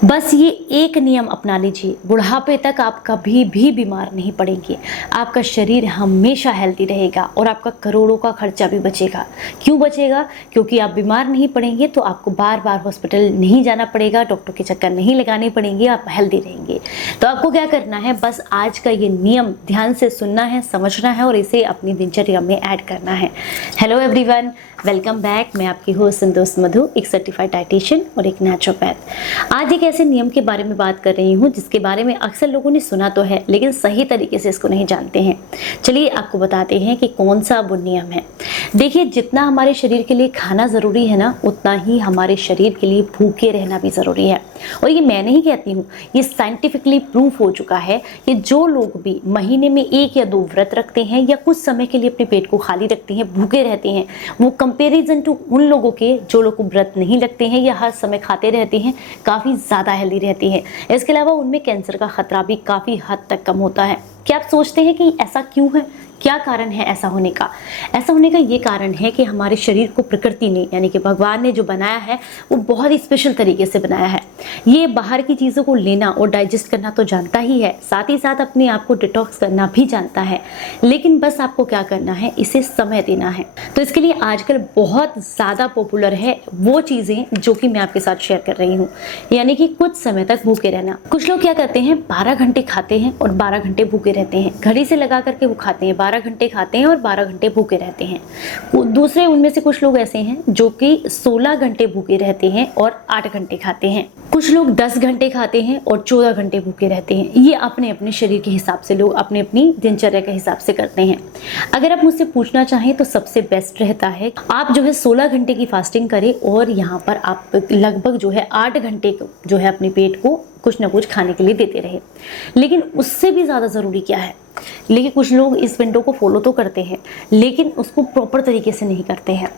बस ये एक नियम अपना लीजिए, बुढ़ापे तक आप कभी भी बीमार नहीं पड़ेंगे। आपका शरीर हमेशा हेल्दी रहेगा और आपका करोड़ों का खर्चा भी बचेगा। क्यों बचेगा? क्योंकि आप बीमार नहीं पड़ेंगे तो आपको बार बार हॉस्पिटल नहीं जाना पड़ेगा, डॉक्टर के चक्कर नहीं लगाने पड़ेंगे, आप हेल्दी रहेंगे। तो आपको क्या करना है, बस आज का ये नियम ध्यान से सुनना है, समझना है और इसे अपनी दिनचर्या में ऐड करना है। Hello everyone, welcome back. मैं आपकी होस्ट संतोष मधु, एक सर्टिफाइड डाइटिशियन और एक नेचुरोपैथ। आज एक ऐसे नियम के बारे में बात कर रही हूँ जिसके बारे में अक्सर लोगों ने सुना तो है लेकिन सही तरीके से इसको नहीं जानते हैं। चलिए आपको बताते हैं कि कौन सा वो नियम है। देखिए, जितना हमारे शरीर के लिए खाना ज़रूरी है ना, उतना ही हमारे शरीर के लिए भूखे रहना भी ज़रूरी है। और ये मैं नहीं कहती हूँ, ये साइंटिफिकली प्रूफ हो चुका है कि जो लोग भी महीने में 1 या 2 व्रत रखते हैं या कुछ समय के लिए अपने पेट को खाली रखते हैं, भूखे रहते हैं, वो कंपेरिजन टू उन लोगों के जो लोग व्रत नहीं रखते हैं या हर समय खाते रहते हैं, काफ़ी ज़्यादा हेल्दी रहती है। इसके अलावा उनमें कैंसर का खतरा भी काफ़ी हद तक कम होता है। क्या आप सोचते हैं कि ऐसा क्यों है? क्या कारण है ऐसा होने का? ऐसा होने का ये कारण है कि हमारे शरीर को प्रकृति ने यानी कि भगवान ने जो बनाया है वो बहुत ही स्पेशल तरीके से बनाया है। ये बाहर की चीज़ों को लेना और डाइजेस्ट करना तो जानता ही है, साथ ही साथ अपने आप को डिटॉक्स करना भी जानता है, लेकिन बस आपको क्या करना है, इसे समय देना है। तो इसके लिए आजकल बहुत ज़्यादा पॉपुलर है वो चीज़ें जो कि मैं आपके साथ शेयर कर रही हूँ, यानी कि कुछ समय तक भूखे रहना। कुछ लोग क्या करते हैं, 12 घंटे खाते हैं और 12 घंटे भूखे रहते हैं। घड़ी से लगा करके वो खाते हैं, 12 घंटे खाते हैं और 12 घंटे भूखे रहते हैं। दूसरे उनमें से कुछ लोग ऐसे हैं जो कि 16 घंटे भूखे रहते हैं और 8 घंटे खाते हैं। कुछ लोग 10 घंटे खाते हैं और 14 घंटे भूखे रहते हैं। ये अपने अपने शरीर के हिसाब से लोग अपने अपनी दिनचर्या के हिसाब से करते हैं। अगर आप मुझसे पूछना चाहें तो सबसे बेस्ट रहता है आप जो है 16 घंटे की फास्टिंग करें और यहाँ पर आप लगभग जो है 8 घंटे जो है अपने पेट को कुछ ना कुछ खाने के लिए देते रहे। लेकिन उससे भी ज़्यादा ज़रूरी क्या है, लेकिन कुछ लोग इस विंडो को फॉलो तो करते हैं लेकिन उसको प्रॉपर तरीके से नहीं करते हैं।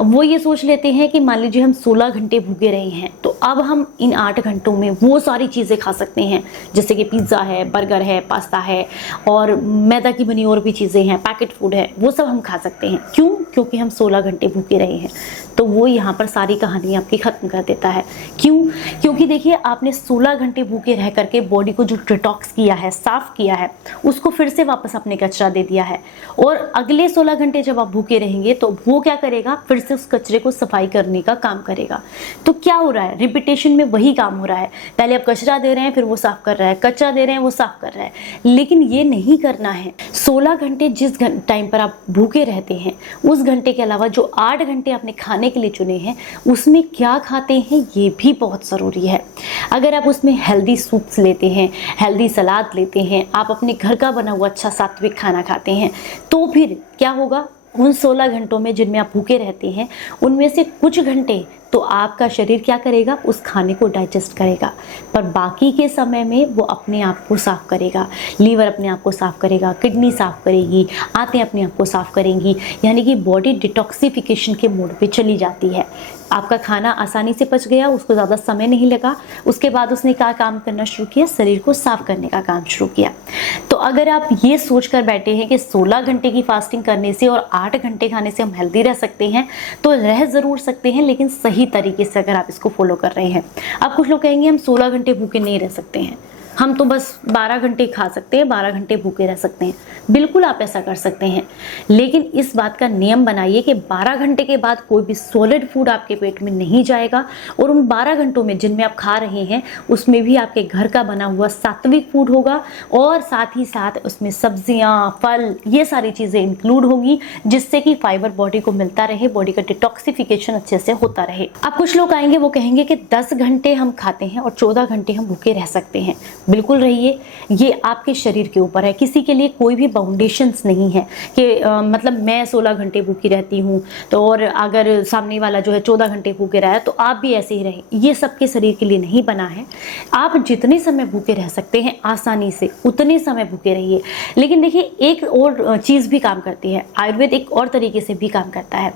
अब वो ये सोच लेते हैं कि मान लीजिए हम 16 घंटे भूखे रहे हैं तो अब हम इन 8 घंटों में वो सारी चीज़ें खा सकते हैं, जैसे कि पिज़्ज़ा है, बर्गर है, पास्ता है और मैदा की बनी और भी चीज़ें हैं, पैकेट फूड है, वो सब हम खा सकते हैं। क्यों? क्योंकि हम 16 घंटे भूखे रहे हैं। तो वो यहाँ पर सारी कहानी आपकी ख़त्म कर देता है। क्यों? क्योंकि देखिए, आपने 16 घंटे भूखे रह करके बॉडी को जो डिटॉक्स किया है, साफ़ किया है, उसको फिर से वापस अपने कचरा दे दिया है। और अगले 16 घंटे जब आप भूखे रहेंगे तो वो क्या करेगा, फिर से उस कचरे को सफाई करने का काम करेगा। तो क्या हो रहा है, रिपीटेशन में वही काम हो रहा है। पहले आप कचरा दे रहे हैं, फिर वो साफ कर रहा है, कचरा दे रहे हैं, वो साफ कर रहा है। लेकिन ये नहीं करना है। 16 घंटे जिस टाइम पर आप भूखे रहते हैं, उस घंटे के अलावा जो 8 घंटे आपने खाने के लिए चुने हैं, उसमें क्या खाते हैं ये भी बहुत ज़रूरी है। अगर आप उसमें हेल्दी सूप्स लेते हैं, हेल्दी सलाद लेते हैं, आप अपने घर का बना हुआ अच्छा सात्विक खाना खाते हैं, तो फिर क्या होगा, उन 16 घंटों में जिनमें आप भूखे रहते हैं, उनमें से कुछ घंटे तो आपका शरीर क्या करेगा, उस खाने को डाइजेस्ट करेगा, पर बाकी के समय में वो अपने आप को साफ करेगा। लीवर अपने आप को साफ करेगा, किडनी साफ करेगी, आंतें अपने आप को साफ करेंगी, यानी कि बॉडी डिटॉक्सिफिकेशन के मोड पे चली जाती है। आपका खाना आसानी से पच गया, उसको ज़्यादा समय नहीं लगा, उसके बाद उसने क्या काम करना शुरू किया, शरीर को साफ करने का काम शुरू किया। तो अगर आप ये सोच कर बैठे हैं कि 16 घंटे की फास्टिंग करने से और 8 घंटे खाने से हम हेल्दी रह सकते हैं, तो रह ज़रूर सकते हैं, लेकिन सही तरीके से अगर आप इसको फॉलो कर रहे हैं। अब कुछ लोग कहेंगे हम 16 घंटे भूखे नहीं रह सकते हैं, हम तो बस 12 घंटे खा सकते हैं, 12 घंटे भूखे रह सकते हैं। बिल्कुल आप ऐसा कर सकते हैं, लेकिन इस बात का नियम बनाइए कि 12 घंटे के बाद कोई भी सॉलिड फूड आपके पेट में नहीं जाएगा और उन 12 घंटों में जिनमें आप खा रहे हैं उसमें भी आपके घर का बना हुआ सात्विक फूड होगा और साथ ही साथ उसमें सब्जियां, फल, ये सारी चीज़ें इंक्लूड होंगी, जिससे कि फाइबर बॉडी को मिलता रहे, बॉडी का डिटॉक्सिफिकेशन अच्छे से होता रहे। अब कुछ लोग आएंगे, वो कहेंगे कि 10 घंटे हम खाते हैं और 14 घंटे हम भूखे रह सकते हैं। बिल्कुल रहिए, ये आपके शरीर के ऊपर है। किसी के लिए कोई भी बाउंडेशंस नहीं है कि मतलब मैं 16 घंटे भूखी रहती हूँ तो और अगर सामने वाला जो है 14 घंटे भूखे रहा है तो आप भी ऐसे ही रहें। ये सबके शरीर के लिए नहीं बना है। आप जितने समय भूखे रह सकते हैं आसानी से उतने समय भूखे रहिए। लेकिन देखिए, एक और चीज़ भी काम करती है, आयुर्वेद एक और तरीके से भी काम करता है।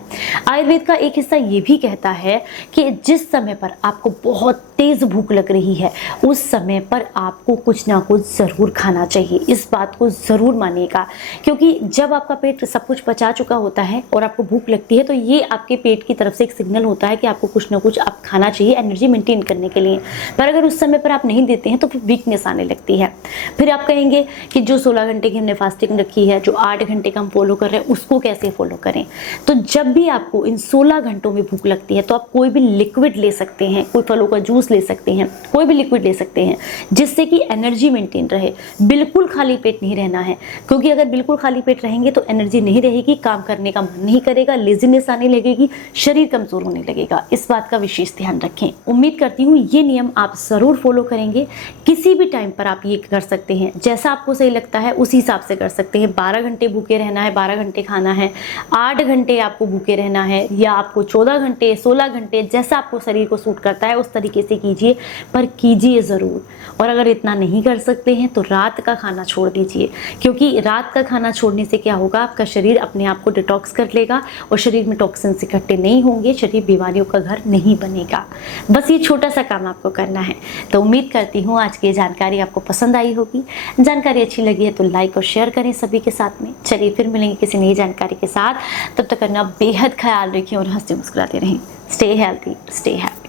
आयुर्वेद का एक हिस्सा ये भी कहता है कि जिस समय पर आपको बहुत तेज़ भूख लग रही है, उस समय पर आपको कुछ ना कुछ ज़रूर खाना चाहिए। इस बात को ज़रूर मानिएगा, क्योंकि जब आपका पेट सब कुछ पचा चुका होता है और आपको भूख लगती है, तो ये आपके पेट की तरफ से एक सिग्नल होता है कि आपको कुछ ना कुछ आप खाना चाहिए एनर्जी मेंटेन करने के लिए। पर अगर उस समय पर आप नहीं देते हैं तो फिर वीकनेस आने लगती है। फिर आप कहेंगे कि जो 16 घंटे की हमने फास्टिंग रखी है, जो 8 घंटे का हम फॉलो कर रहे हैं, उसको कैसे फॉलो करें। तो जब भी आपको इन 16 घंटों में भूख लगती है तो आप कोई भी लिक्विड ले सकते हैं, कोई फलों का जूस ले सकते हैं, कोई भी लिक्विड ले सकते हैं, जिससे कि एनर्जी मेंटेन रहे। बिल्कुल खाली पेट नहीं रहना है, क्योंकि अगर बिल्कुल खाली पेट रहेंगे तो एनर्जी नहीं रहेगी, काम करने का मन नहीं करेगा, लेजीनेस आने लगेगी, शरीर कमजोर होने लगेगा। इस बात का विशेष ध्यान रखें। उम्मीद करती हूँ ये नियम आप जरूर फॉलो करेंगे। किसी भी टाइम पर आप ये कर सकते हैं, जैसा आपको सही लगता है उसी हिसाब से कर सकते हैं। 12 घंटे भूखे रहना है, 12 घंटे खाना है, 8 घंटे आपको भूखे रहना है, या आपको 14 घंटे, 16 घंटे, जैसा आपको शरीर को सूट करता है उस तरीके से कीजिए, पर कीजिए ज़रूर। और अगर इतना नहीं कर सकते हैं तो रात का खाना छोड़ दीजिए, क्योंकि रात का खाना छोड़ने से क्या होगा, आपका शरीर अपने आप को डिटॉक्स कर लेगा और शरीर में टॉक्सिन्स इकट्ठे नहीं होंगे, शरीर बीमारियों का घर नहीं बनेगा। बस ये छोटा सा काम आपको करना है। तो उम्मीद करती हूँ आज की जानकारी आपको पसंद आई होगी। जानकारी अच्छी लगी है तो लाइक और शेयर करें सभी के साथ में। चलिए फिर मिलेंगे किसी नई जानकारी के साथ, तब तक करना बेहद ख्याल रखिए और हंसते मुस्कुराते रहें। Stay healthy, stay happy.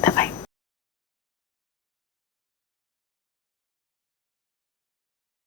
Bye bye.